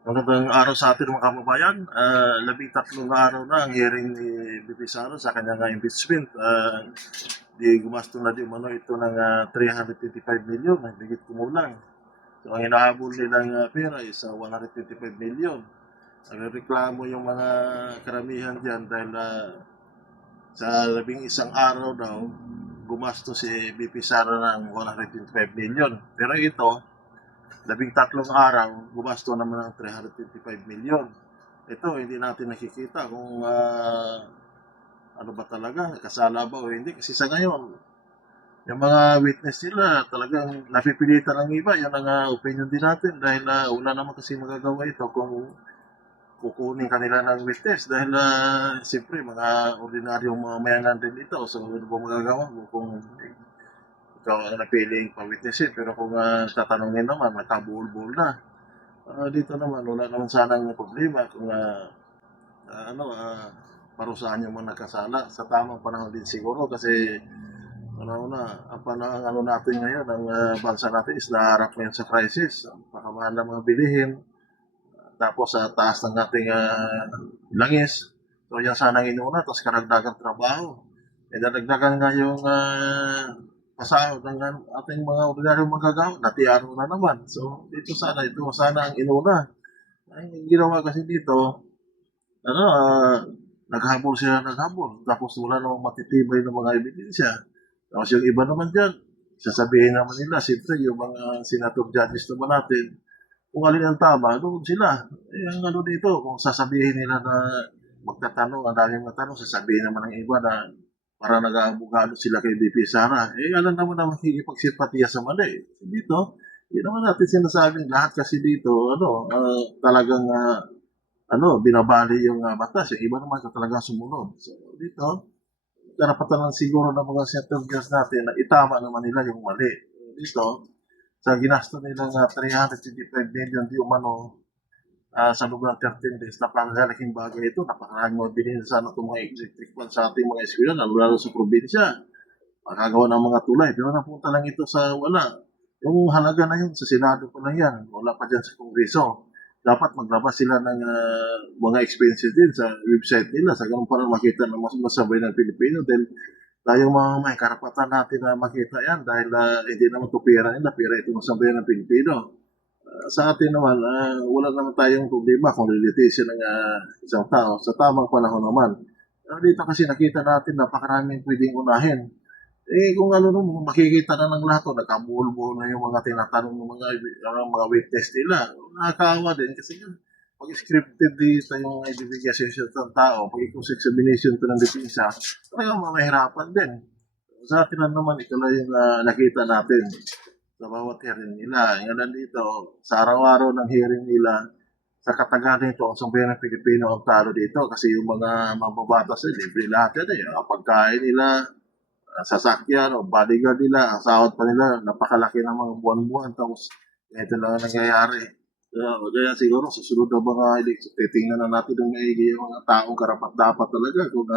Magandang araw sa atin mga kababayan. 13 araw na ang hearing ni VP Sara sa kanyang impeachment. Di gumasto na di umano ito ng 325 million, higit kumulang. So ang hinahabol nilang pera is 125 million. Nagreklamo yung mga karamihan dyan dahil sa 11 araw daw, gumasto si VP Sara ng 125 million. Pero ito, 13 araw, gumasto naman ng 355 million. Ito, hindi natin nakikita kung ano ba talaga, kasala ba o hindi. Kasi sa ngayon, yung mga witness nila talagang napipilitan ng iba. Yan ang opinion din natin dahil wala naman kasi magagawa ito kung kukunin kanila ng witness dahil siyempre mga ordinaryong mga mayanan din ito. So ano ba magagawa mo kung ikaw ang napiling pa-witnessin pero kung tatanungin naman, nakabuol-buol na. Dito naman, wala naman sanang problema kung parusahan yung mga nakasala sa tamang panahon din siguro kasi ang panahon natin ngayon, ang bansa natin is naharap ngayon sa crisis. Ang pakamahal ng mga bilihin, tapos sa taas ng ating langis. So yan sanang inuna, tapos karagdagang trabaho. Dadagdagan nga yung pasahod ng ating mga ordinaryong magagawa, natiyaro na naman. So ito sana ang inuna. Ang ginawa kasi dito, naghabol sila. Tapos wala namang matitibay ng mga ebidensya. Tapos yung iba naman dyan, sasabihin naman nila, siyempre yung mga senator judges naman natin, kung alin ang tama, doon sila. Ang dito, kung sasabihin nila na magtatanong, ang daming matanong, sasabihin naman ng iba na para nag-aabogado sila kay BP Sara. Alam naman na makikipagsipatiya sa mali. Dito, hindi naman natin sinasabing lahat kasi dito, talagang binabali yung batas. Yung iba naman talagang sumunod. So, dito, karapatan lang siguro ng mga senator judges natin na itama naman nila yung mali. Dito, sa ginasto nilang 325 million di umano sa loob ng 13 days, napakalaking bagay ito. Napakaraming mga bilhin sana itong mga electric plan sa ating mga eskwela, lalo sa probinsya. Makagawa ng mga tulay. Pero napunta lang ito sa wala. Yung halaga na yun, sa Senado pa lang yan. Wala pa dyan sa Kongreso. Dapat maglabas sila ng mga expenses din sa website nila. Sa ganun para makita na mas masabay ng Pilipino. Dahil tayong mga may karapatan natin na makita yan dahil hindi naman ito pera nila, pera ito masabay ng Pilipino. Sa atin naman, wala naman tayong problema kung lilitation ng isang tao sa tamang panahon naman. Dito kasi nakita natin napakaraming pwedeng unahin. Kung makikita na ng lahat, nagkabuhol-buhol na yung mga tinatanong ng mga witness nila. Nakakaawa din kasi pag scripted dito yung investigation ng tao, pag examination ito ng dipisa, talagang mamahirapan din. Sa atin naman, ito lang yung nakita natin sa bawat hearing nila. Yung nandito, sa araw-araw ng hearing nila, sa katagalan nito, ang sambayan ng Pilipino ang talo dito kasi yung mga mababatas libre lahat yan. Yung pagkain nila, sasakyan o bodyguard nila, ang sahod pa nila, napakalaki ng mga buwan-buwan. Tapos, ito lang ang nangyayari. Kaya siguro, susunod na mga eleksyon, titingnan na natin ng maigi yung mga taong karapat-dapat talaga. Kung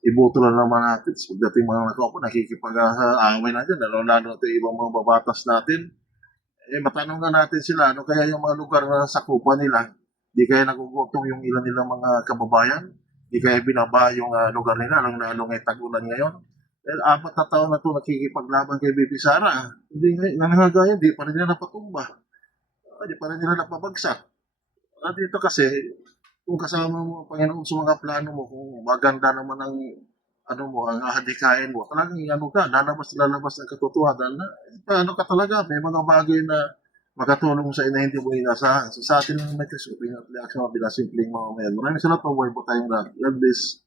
iboto na naman natin, pagdating mga nakaupo, nakikipag-away na dyan, lalo ito ibang mga babatas natin. Matanong nga natin sila, ano kaya yung mga lugar na sakupan nila? Di kaya nagugutong yung ilan nilang mga kababayan? Di kaya binaba yung lugar nila, lalo ngay tagulan ngayon? Dahil 4 na taon na ito nakikipaglaban kay BP Sara. Hindi nanangagaya, di pa rin nila napatumba. Di pa rin nila napabagsak. Dito kasi, kung kasama mo, Panginoon, sa mga plano mo, kung maganda naman ang ang ahadikain mo, talagang lalabas ng katotohanan na paano ka talaga, may mga bagay na makatulong sa ina hindi mo inasahan. So sa atin lang may opinion at reaction, mga simpleng mga mayan. Maraming salamat po, buhay po tayong lahat. God bless.